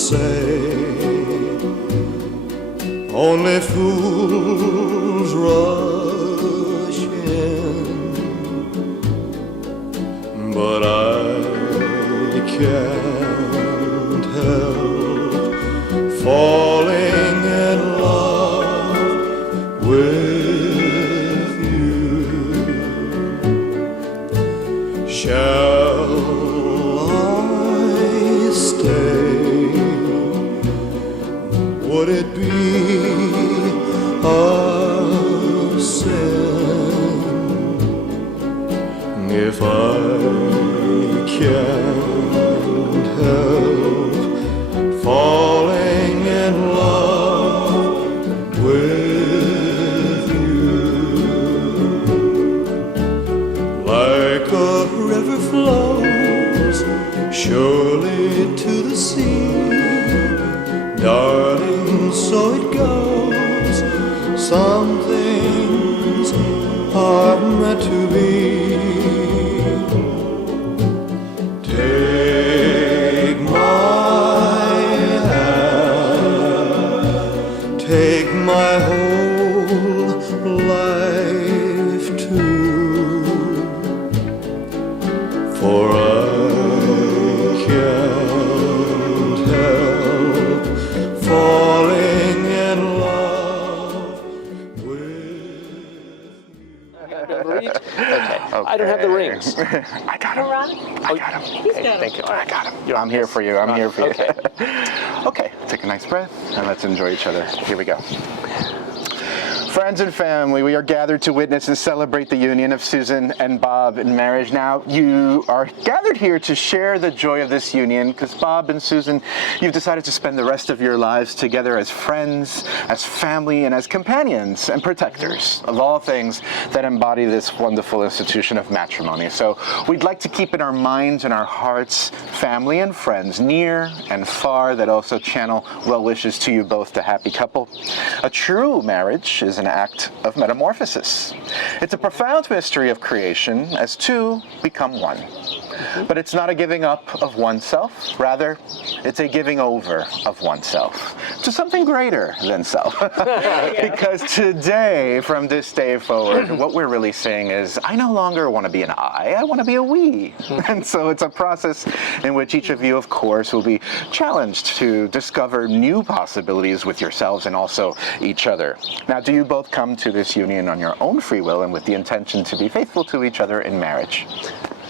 say only fools rush in, but I can't help falling in love with you. Shall I stay? Would it be a sin if I can't help falling in love with you? Like a river flows surely to the sea, darling, so it goes. Some things are meant to be. Take my hand, take my whole life too, for I can't help falling in love with Okay. I don't have the rings. I got him. I got him. He's got Thank you. I got him. You I'm here for you. I'm here for you. Okay. Okay, take a nice breath and let's enjoy each other. Here we go. Friends and family, we are gathered to witness and celebrate the union of Susan and Bob in marriage. Now, you are gathered here to share the joy of this union because Bob and Susan, you've decided to spend the rest of your lives together as friends, as family, and as companions and protectors of all things that embody this wonderful institution of matrimony. So we'd like to keep in our minds and our hearts family and friends near and far that also channel well wishes to you both, the happy couple. A true marriage is an act of metamorphosis. It's a profound mystery of creation as two become one. But it's not a giving up of oneself. Rather, it's a giving over of oneself to something greater than self. Because today, from this day forward, what we're really saying is, I no longer want to be an I want to be a we. And so it's a process in which each of you, of course, will be challenged to discover new possibilities with yourselves and also each other. Now, do you both come to this union on your own free will and with the intention to be faithful to each other in marriage?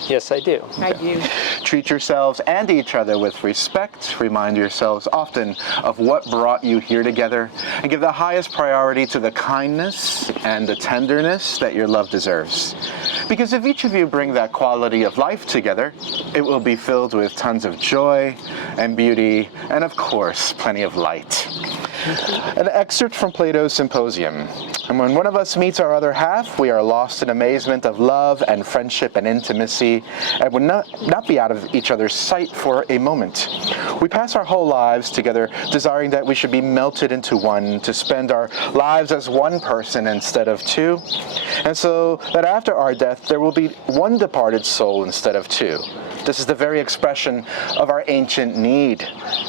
Yes, I do. I do. Treat yourselves and each other with respect. Remind yourselves often of what brought you here together, and give the highest priority to the kindness and the tenderness that your love deserves. Because if each of you bring that quality of life together, it will be filled with tons of joy and beauty, and of course, plenty of light. An excerpt from Plato's Symposium. And when one of us meets our other half, we are lost in amazement of love and friendship and intimacy, and would not be out of each other's sight for a moment. We pass our whole lives together, desiring that we should be melted into one, to spend our lives as one person instead of two, and so that after our death there will be one departed soul instead of two. This is the very expression of our ancient need.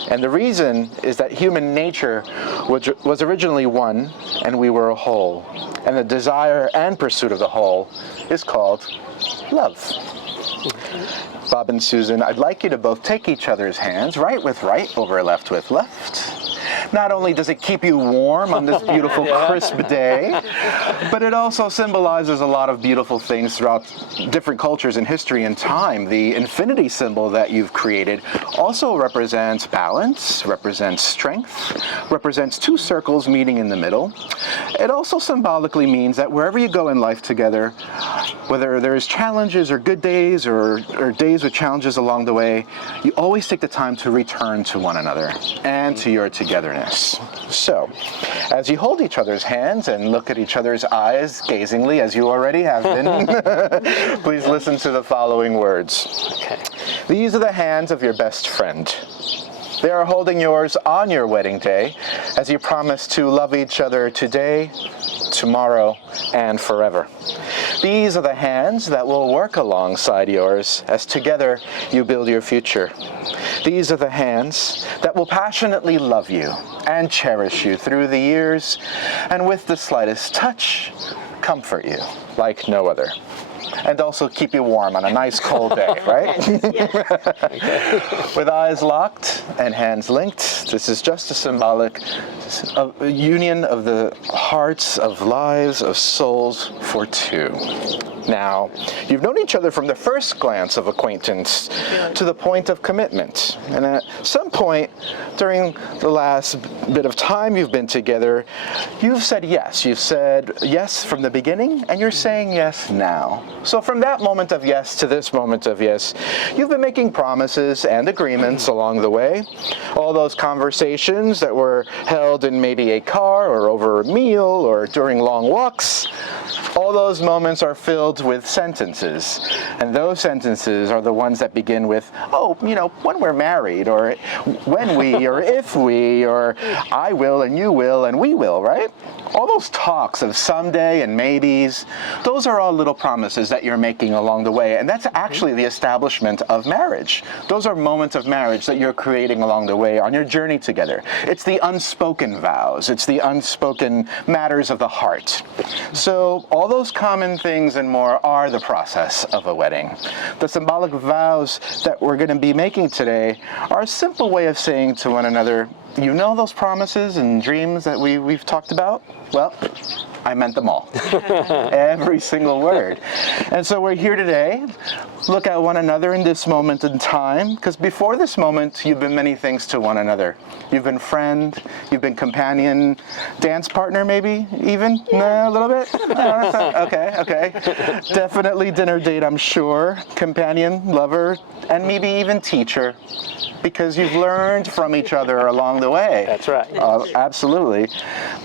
And the reason is that human nature was originally one, and we were a whole. And the desire and pursuit of the whole is called love. Bob and Susan, I'd like you to both take each other's hands, right with right over left with left. Not only does it keep you warm on this beautiful crisp day, but it also symbolizes a lot of beautiful things throughout different cultures in history and time. The infinity symbol that you've created also represents balance, represents strength, represents two circles meeting in the middle. It also symbolically means that wherever you go in life together, whether there's challenges or good days or days with challenges along the way, you always take the time to return to one another and to your togetherness. So, as you hold each other's hands and look at each other's eyes gazingly, as you already have been, please listen to the following words. Okay. These are the hands of your best friend. They are holding yours on your wedding day as you promise to love each other today, tomorrow, and forever. These are the hands that will work alongside yours as together you build your future. These are the hands that will passionately love you and cherish you through the years, and with the slightest touch, comfort you like no other. And also keep you warm on a nice cold day, right? With eyes locked and hands linked, this is just a symbolic union of the hearts, of lives, of souls for two. Now, you've known each other from the first glance of acquaintance to the point of commitment. And at some point during the last bit of time you've been together, you've said yes. You've said yes from the beginning, and you're saying yes now. So from that moment of yes to this moment of yes, you've been making promises and agreements along the way. All those conversations that were held in maybe a car or over a meal or during long walks, all those moments are filled with sentences. And those sentences are the ones that begin with, oh, when we're married, or when we, or if we, or I will, and you will, and we will, right? All those talks of someday and maybes, those are all little promises that you're making along the way. And that's actually the establishment of marriage. Those are moments of marriage that you're creating along the way on your journey together. It's the unspoken vows. It's the unspoken matters of the heart. So all those common things and more are the process of a wedding. The symbolic vows that we're going to be making today are a simple way of saying to one another, you know those promises and dreams that we've talked about? Well, I meant them all. Every single word. And so we're here today, look at one another in this moment in time, because before this moment, you've been many things to one another. You've been friend, you've been companion, dance partner maybe, even? Yeah. A little bit? Okay. Definitely dinner date, I'm sure. Companion, lover, and maybe even teacher, because you've learned from each other along the way. That's right. Absolutely.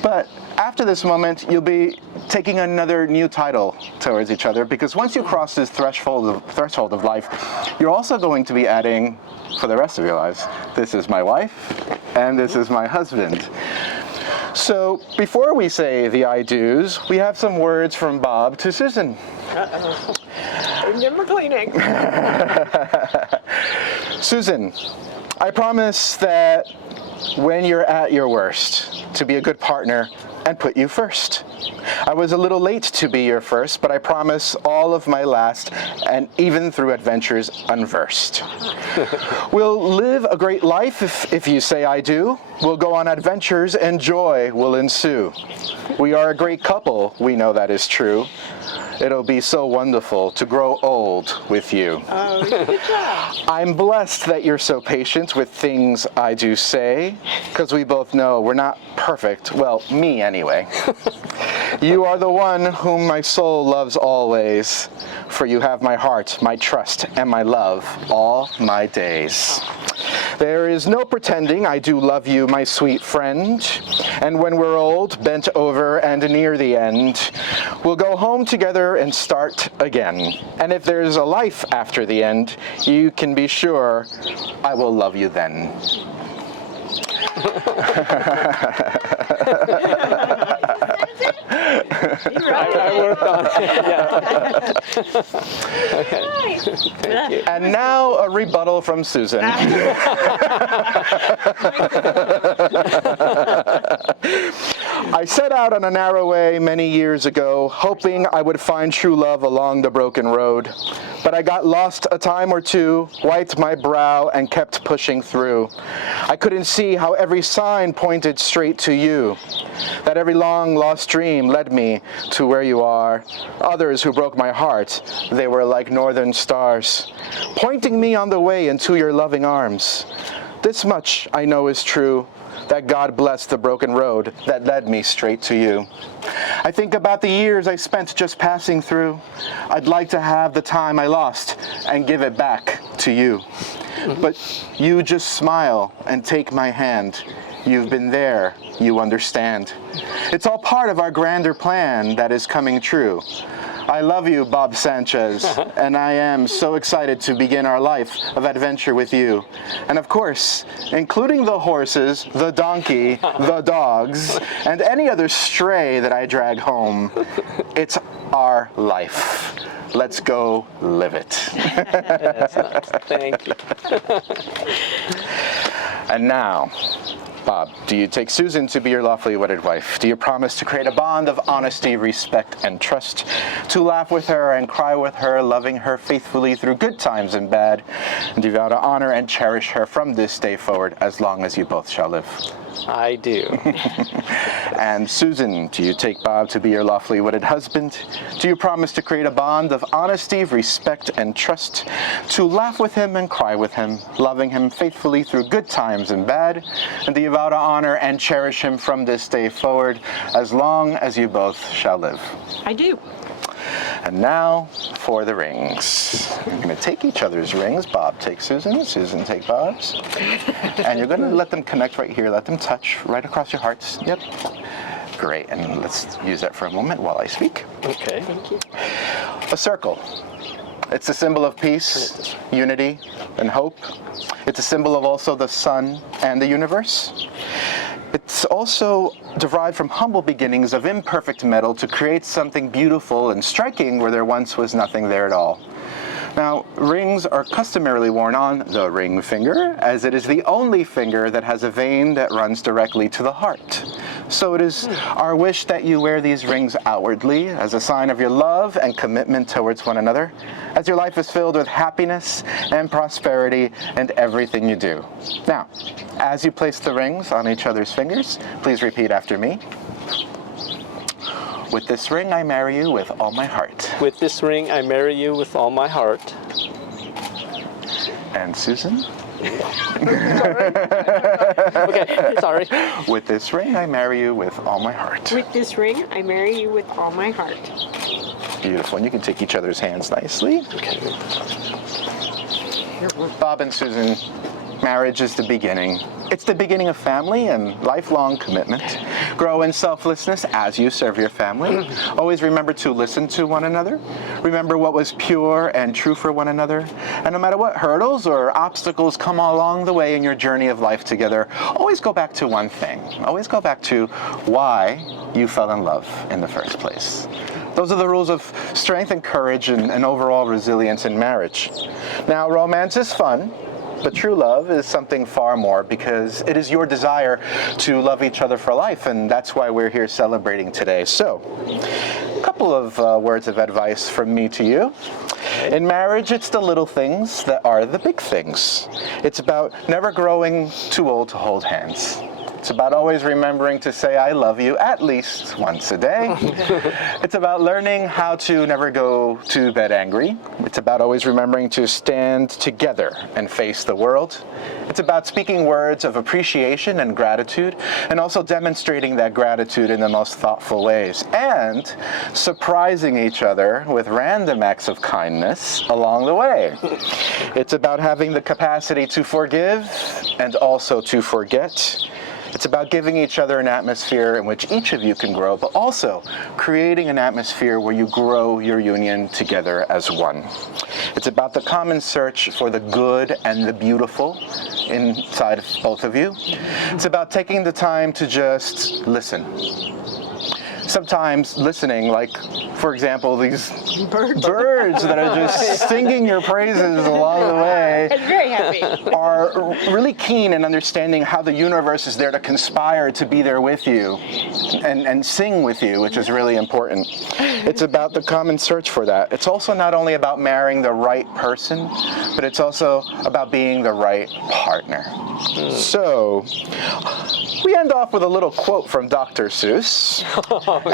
But after this moment, you'll be taking another new title towards each other, because once you cross this threshold of life, you're also going to be adding, for the rest of your lives, this is my wife and this is my husband. So before we say the I do's, we have some words from Bob to Susan. Remember cleaning. Susan, I promise that when you're at your worst, to be a good partner and put you first. I was a little late to be your first, but I promise all of my last, and even through adventures unversed. We'll live a great life if you say I do. We'll go on adventures and joy will ensue. We are a great couple, we know that is true. It'll be so wonderful to grow old with you. Oh, good job. I'm blessed that you're so patient with things I do say, because we both know we're not perfect. Well, me anyway. You are the one whom my soul loves always, for you have my heart, my trust, and my love all my days. There is no pretending I do love you, my sweet friend. And when we're old, bent over and near the end, we'll go home together and start again. And if there's a life after the end, you can be sure I will love you then. I worked on it. Yeah. Nice. Thank you. And now a rebuttal from Susan. I set out on a narrow way many years ago, hoping I would find true love along the broken road. But I got lost a time or two, wiped my brow, and kept pushing through. I couldn't see how every sign pointed straight to you, that every long-lost dream led me to where you are. Others who broke my heart, they were like northern stars, pointing me on the way into your loving arms. This much I know is true, that God blessed the broken road that led me straight to you. I think about the years I spent just passing through. I'd like to have the time I lost and give it back to you. But you just smile and take my hand. You've been there, you understand. It's all part of our grander plan that is coming true. I love you, Bob Sanchez, and I am so excited to begin our life of adventure with you. And of course, including the horses, the donkey, the dogs, and any other stray that I drag home, it's our life. Let's go live it. That's nice. Thank you. And now, Bob, do you take Susan to be your lawfully wedded wife? Do you promise to create a bond of honesty, respect, and trust? To laugh with her and cry with her, loving her faithfully through good times and bad? And do you vow to honor and cherish her from this day forward as long as you both shall live? I do. And Susan, do you take Bob to be your lawfully wedded husband? Do you promise to create a bond of honesty, respect, and trust? To laugh with him and cry with him, loving him faithfully through good times and bad? And do you vow to honor and cherish him from this day forward as long as you both shall live? I do. And now for the rings. You're going to take each other's rings. Bob, take Susan. Susan, take Bob's. And you're going to let them connect right here. Let them touch right across your hearts. Yep. Great. And let's use that for a moment while I speak. Okay. Thank you. A circle. It's a symbol of peace, unity, and hope. It's a symbol of also the sun and the universe. It's also derived from humble beginnings of imperfect metal to create something beautiful and striking where there once was nothing there at all. Now, rings are customarily worn on the ring finger, as it is the only finger that has a vein that runs directly to the heart. So it is our wish that you wear these rings outwardly as a sign of your love and commitment towards one another, as your life is filled with happiness and prosperity in everything you do. Now, as you place the rings on each other's fingers, please repeat after me. With this ring, I marry you with all my heart. With this ring, I marry you with all my heart. And Susan? Okay, sorry. With this ring, I marry you with all my heart. With this ring, I marry you with all my heart. Beautiful. And you can take each other's hands nicely. Okay. Bob and Susan, marriage is the beginning. It's the beginning of family and lifelong commitment. Grow in selflessness as you serve your family. Always remember to listen to one another. Remember what was pure and true for one another. And no matter what hurdles or obstacles come along the way in your journey of life together, always go back to one thing. Always go back to why you fell in love in the first place. Those are the rules of strength and courage and overall resilience in marriage. Now, romance is fun. But true love is something far more, because it is your desire to love each other for life, and that's why we're here celebrating today. So, a couple of words of advice from me to you. In marriage, it's the little things that are the big things. It's about never growing too old to hold hands. It's about always remembering to say I love you at least once a day. It's about learning how to never go to bed angry. It's about always remembering to stand together and face the world. It's about speaking words of appreciation and gratitude, and also demonstrating that gratitude in the most thoughtful ways, and surprising each other with random acts of kindness along the way. It's about having the capacity to forgive and also to forget. It's about giving each other an atmosphere in which each of you can grow, but also creating an atmosphere where you grow your union together as one. It's about the common search for the good and the beautiful inside of both of you. It's about taking the time to just listen. Sometimes listening, like, for example, these birds that are just singing your praises along the way, I'm very happy. are really keen in understanding how the universe is there to conspire to be there with you and sing with you, which is really important. It's about the common search for that. It's also not only about marrying the right person, but it's also about being the right partner. So, we end off with a little quote from Dr. Seuss,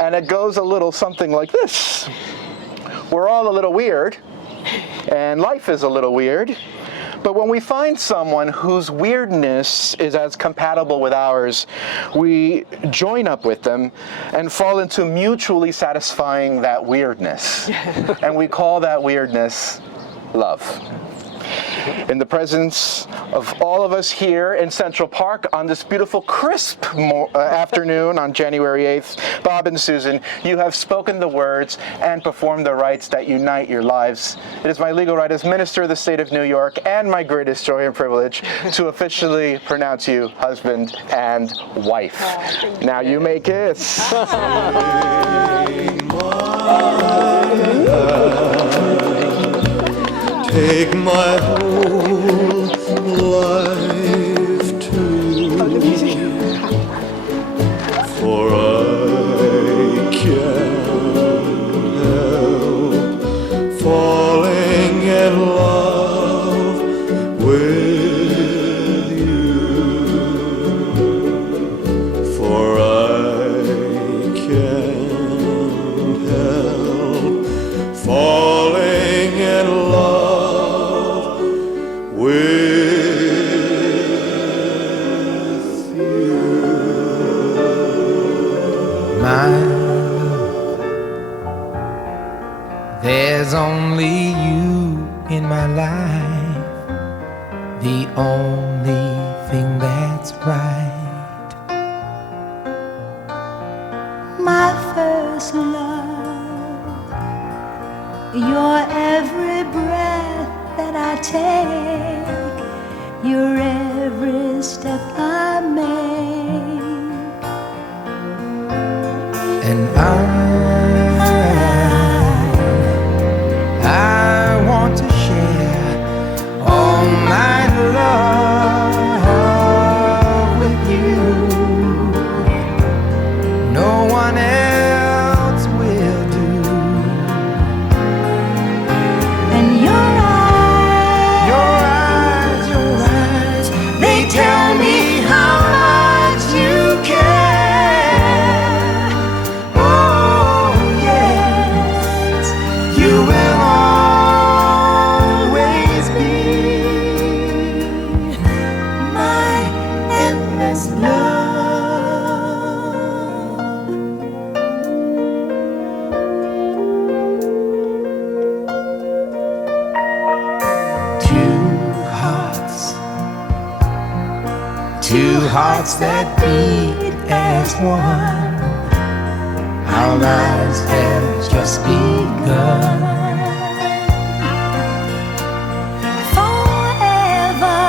and it goes a little something like this. We're all a little weird, and life is a little weird, but when we find someone whose weirdness is as compatible with ours, we join up with them and fall into mutually satisfying that weirdness. And we call that weirdness love. In the presence of all of us here in Central Park on this beautiful, crisp afternoon on January 8th, Bob and Susan, you have spoken the words and performed the rites that unite your lives. It is my legal right as minister of the state of New York and my greatest joy and privilege to officially pronounce you husband and wife. Now you may kiss. Take my whole life too, for I can't help falling in love with you, for I can't help falling in love with you. My love, there's only you in my life, the only thing that's right. My first love, your every breath that I take, your every step I make. And I want to share all my love with you. No one else will do. And your eyes, they tell me how much you care. Oh yes, you will always be my endless love. Two hearts that beat as one. Our lives have just begun. Forever,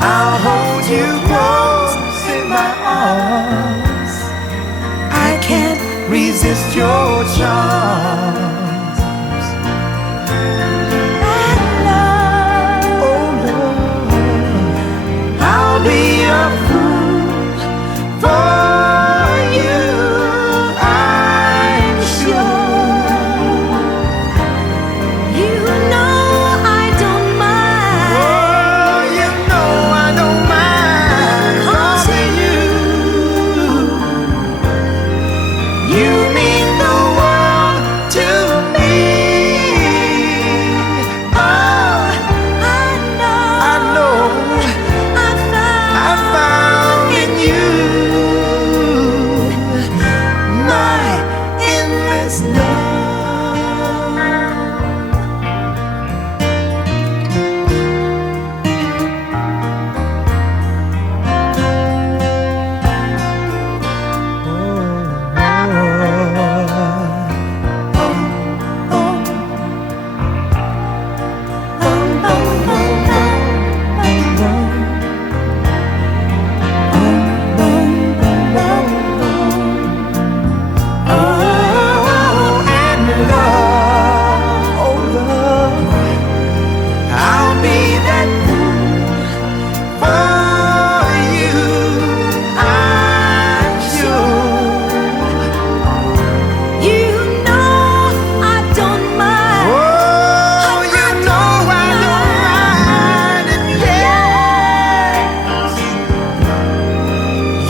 I'll hold you close in my arms. I can't resist your charms. I'll be a fool for you, I'm sure. you know I don't mind. Oh, you know I don't mind. 'Cause you mean the world to me. Oh, I know. I found in you my endless love. I'll be that fool for you, I'm sure. You know I don't mind. Oh, you know I don't mind, and yes,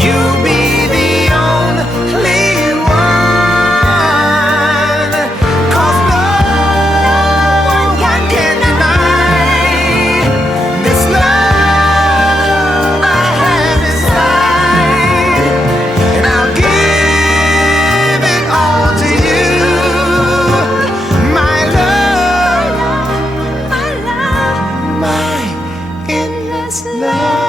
you'll be the only one. 'Cause no one can deny this love I have inside, and I'll give it all to you, my love, My love, my endless love.